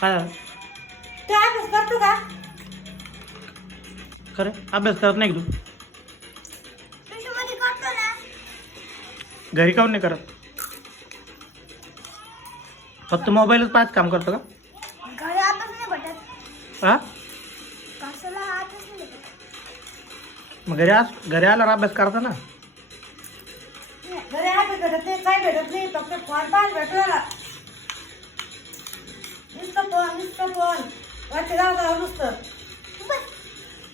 काय ते अभ्यास करतो का? खरं अभ्यास करत नाही का तू? ट्युशनमध्ये करतो ना. घरी काऊन नाही करत? फक्त मोबाईलच पाहत काम करतो का? घरी अभ्यास नाही भेटत. हा कशाला अभ्यास नाही भेटत? मग घरी आल्यावर अभ्यास करता ना. घरी अभ्यास भेटत नाही, काय भेटत नाही, फक्त फोन पास भेटला. नुसतं फोन वाटते गाव नुसतं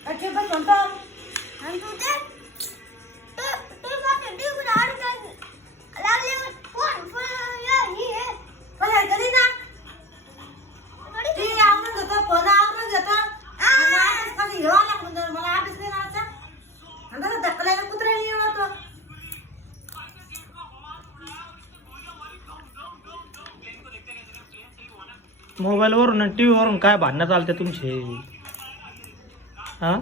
अच्छे बस म्हणतो. आणि तू ते लागले फोन पण कधी ना ती आवडून घेतो, फोन आवडून घेतो आणि अभ्यास कधी घेवा लागून मला अभ्यास नाही करायचा आणि तसं धक्कलायला कुत्रा नाही होतो. मोबाईलवरून आणि टी व्हीवरून काय भांडणं चालते तुमचे? हा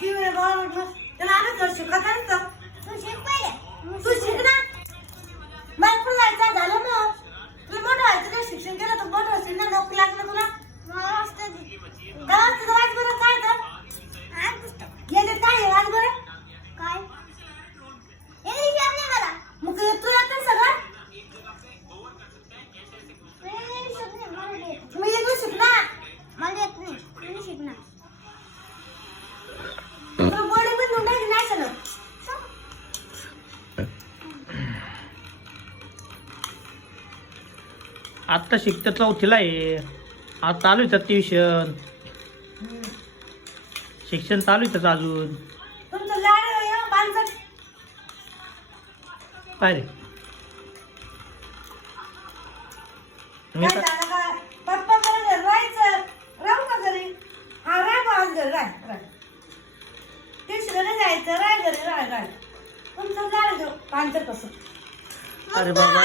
ती त्याला अभ्यास शिकत नाही. तू शिक पहिले, तू शिक ना. मला पण जायचं झालं ना. तुला मोठं व्हायचं नाही, शिक्षण केलं तर मोठं असेल ना, नोकरी लागलं तुला. गावात तुझं वाच बरं काय तर येते काय आहे वाच बरं काय इंग्लिश येत नाही मला. मग तू येतं सगळं मग इंग्लिश शिक ना. मला येत नाही इंग्लिश शिक ना. तुला बॉडी पण नोंदायची नाही सगळं. आत्ता शिकतं चौथीला आहे. आज चालू आहे ट्युशन, शिक्षण चालू आहे त्याचं अजून. तुमचं लाड आहे पानसट. काय रे मी काय झालं का? पप्पा मला घरी राहायचं, राहू का घरी? हा राह बा आज घरी राह. ट्युशनला जायचं, राह घरी राह. तुमचं लाड घेऊ पानसट कसं. अरे बाबा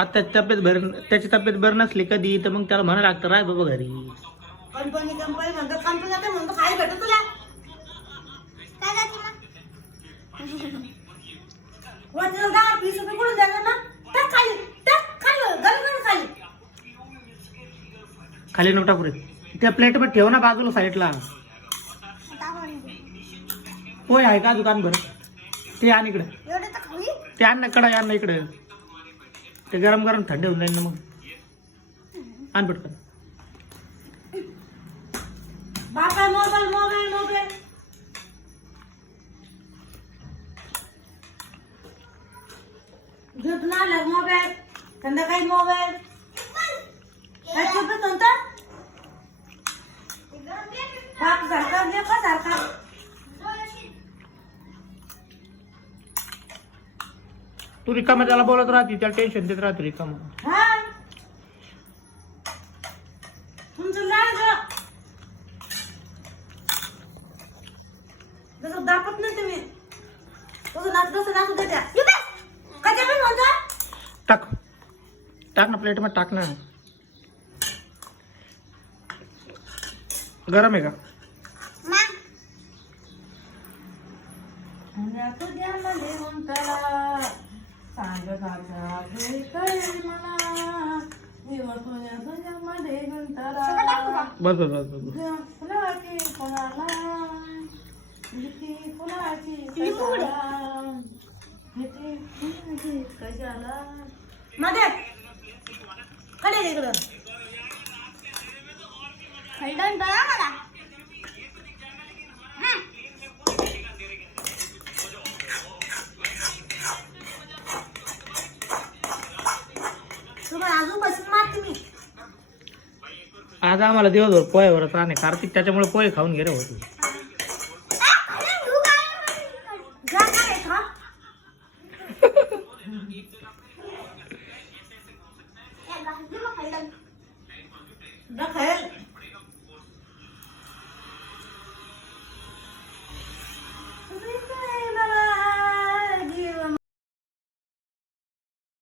आता त्याची तब्येत बरी नसली कधी तर मग त्याला म्हणा लागतं राय बाबा घरी. कंपनी म्हणतो, कंपनी जाते म्हणतो खायला भेटत तुला. काय जाते मग? वरती 10-20 रुपये कुठून द्यायला ना? टाक खाली, गरम खाली. खाली नोटा पुरे त्या प्लेट मध्ये ठेव ना बाजूला साईडला. होय आहे का दुकान भर? ते आण इकडे, ते आण ना कडा, आण ना इकडे. ते गरम गरम थंड होऊन जाईल ना मग. आण पटकन. बापा मोबाईल झोपला लग मोबाईल, संध्याकाळी मोबाईल काय झोपत होता बाप सारखा लेका सारखा. तू रिकामा त्याला बोलत राहते, त्याला टेन्शन देत राहते रिकामा. हा तुमचं लाड जसं दापत नाही तुम्ही तसं नाचू द्या. कशा पण म्हणता टाक टाक ना प्लेट मध्ये टाक ना. गरम आहे का? बस बस बस बस. मध्ये कडे इकडं खंडन करा मला. तुम्हाला अजून बसून मारते मी. आज आम्हाला दिवसभर पोह्यावर राहणे कार्तिक, त्याच्यामुळे पोहे खाऊन गेले होते. खायला